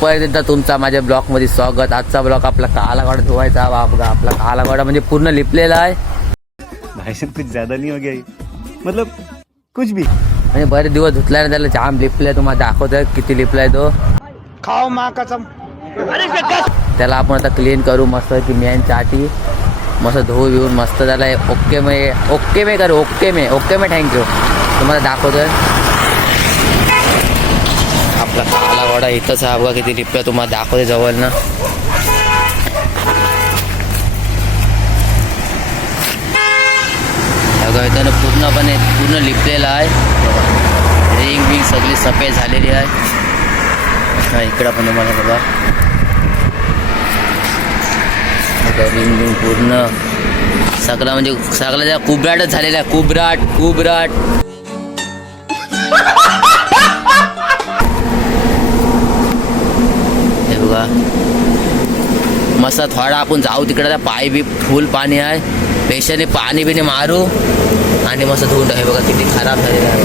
परत एकदा तुमचा माझ्या ब्लॉगमध्ये स्वागत. आजचा ब्लॉग आपला कालाघोडा धुवायचा. बघा आपला कालाघोडा म्हणजे पूर्ण लिपलेला आहे. भाषण कुछ ज्यादा नहीं हो गया ये? मतलब कुछ भी म्हणजे बरेच दिवस धुतला नाही, त्याला जाम लिपलाय. तुम्हाला दाखवतोय किती लिपलाय तो. खाओ माँ कसम. त्याला आपण आता क्लीन करू मस्त की मेन चाटी मस्त धुवू घेऊन मस्त त्याला ओके मे करू. ओके मे थँक्यू. तुम्हाला दाखवतोय आपला कालाघोडा इथंच आहे. बघा किती लिपला, तुम्हाला दाखवते जवळ ना. बघा इथं पूर्ण लिपलेला आहे. रिंग बिंग सगळी सफेद झालेली आहे. इकडं पण तुम्हाला बघा रिंग बिंग पूर्ण सगळं म्हणजे सगळं त्या कुबराटच झालेला आहे. कुबराट हे बघा मस्त. थोडा आपण जाऊ तिकडे, त्या पाय बी फुल पाणी आहे. पेशाने पाणी बिणी मारू आणि मस्त धुंड आहे. बघा किती खराब झालेला आहे.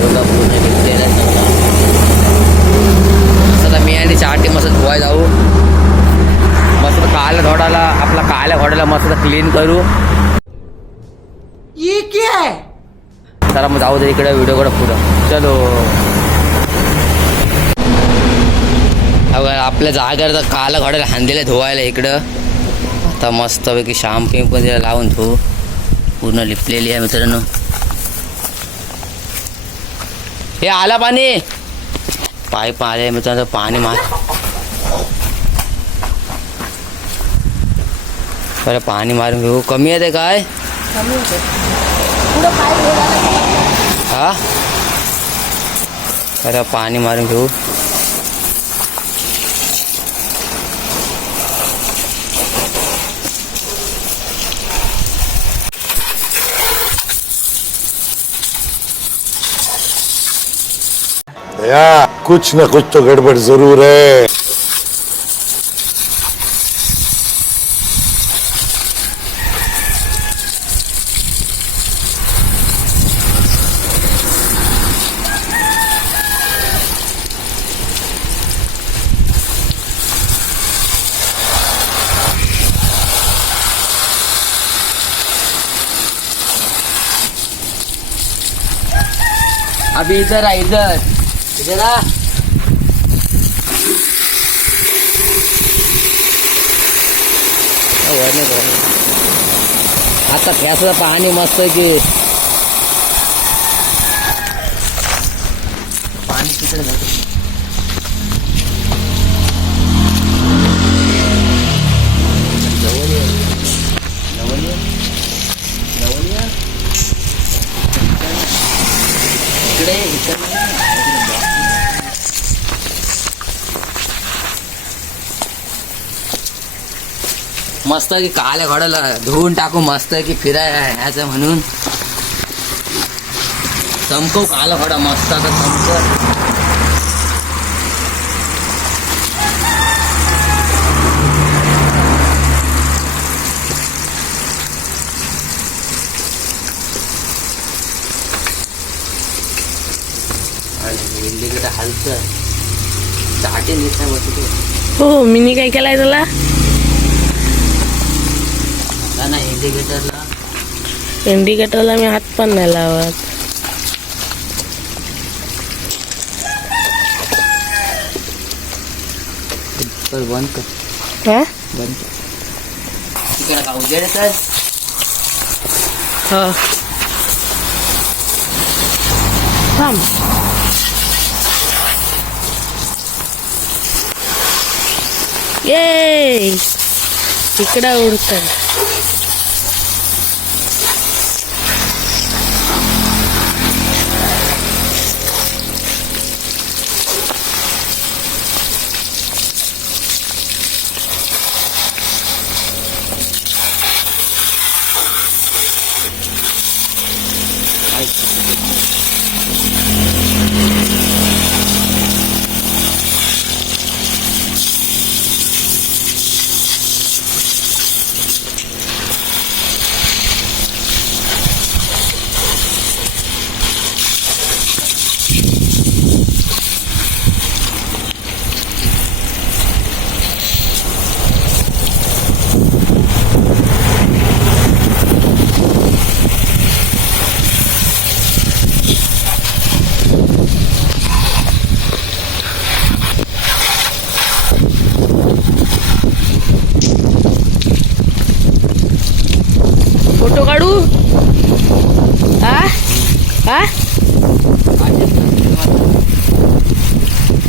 बघा पूर्ण निघलेला आहे सगळं. आता मी आणि चाटी मस्त धुवाय जाऊ. मस्त आपला काल्या घोड्याला मस्त क्लीन करू. ये क्या है? चला मग जाऊ दे इकडे व्हिडिओकडे पुढं. चलो आपल्या जागेवर काला घोड्याला हांदेले धुवायला इकडं. आता मस्तपैकी शॅम्पू पण तिला लावून धुवू. पूर्ण लिपलेली आहे मित्रांनो. हे आला पाणी, पाईप आले मित्रांनो. पाणी मार बरं, पाणी मारून घेऊ. कमी येते काय? हा बरं, पाणी मारून घेऊ. या कुछ न कुछ तो गड़बड़ जरूर है. अभी इधर आ, इधर आ. आता प्यासला पाणी मस्त की पाणी तिकडे जातं. मस्त की काल्या घोड्याला धुवून टाकू मस्त की फिरायला ह्याचं म्हणून. चमकव काला घोडा मस्त. आता चमक इंडिकेटर हलतं. चाटे नीट नाही बसतो. हो, मिनी काय केलाय तुला? ना इंडिकेटरला मी हात पण नाही लावत. बंद कर. हा बंद कर. तिकडे का उजेड येतात. हो थांब. ये तिकडा उडतं.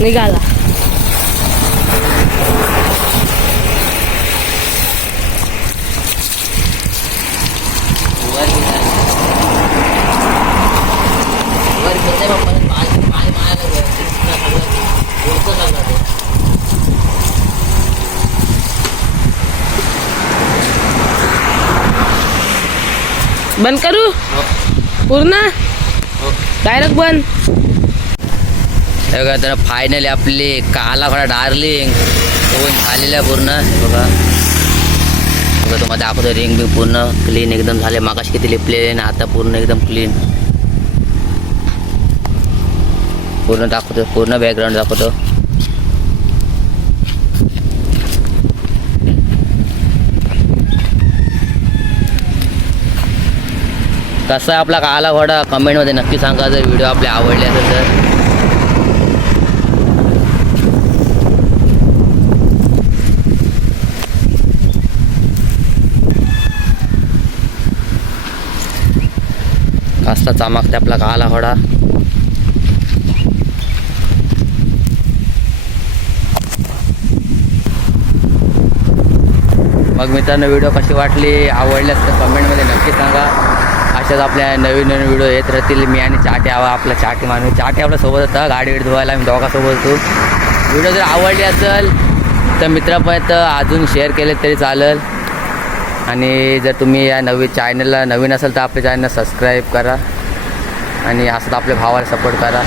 निघाला. बंद करू पूर्ण डायरेक्ट बंद. हे बघा तर फायनली आपली काला घोडा डार्लिंग झालेला आहे पूर्ण. बघा बघा तुम्हाला दाखवतो रिंग बी पूर्ण क्लीन एकदम झाले. मागाशी किती लिपलेले ना आता पूर्ण एकदम क्लीन पूर्ण दाखवतो. पूर्ण बॅकग्राऊंड दाखवतो. कसा आहे आपला काला घोडा कमेंटमध्ये नक्की सांगा जर व्हिडिओ आपले आवडले असेल तर. कसा चमकते आपला काला घोडा. मग मित्रांनो व्हिडिओ कशी वाटली आवडल्यास तर कमेंटमध्ये नक्की सांगा. अशाच आपल्या नवीन नवीन व्हिडिओ येत राहतील. मी आणि चाटे हवा आपला चाटे माणूस चाटे आपल्या सोबत होता गाडी धुवायला आम्ही दोघांसोबत होतो. व्हिडिओ जर आवडली असेल तर मित्रापर्यंत अजून शेअर केले तरी चालेल. आणि जर तुम्ही या चॅनलला नवीन असेल तर आपल्या चॅनलला सबस्क्राईब करा आणि असंच आपल्या भावाला सपोर्ट करा.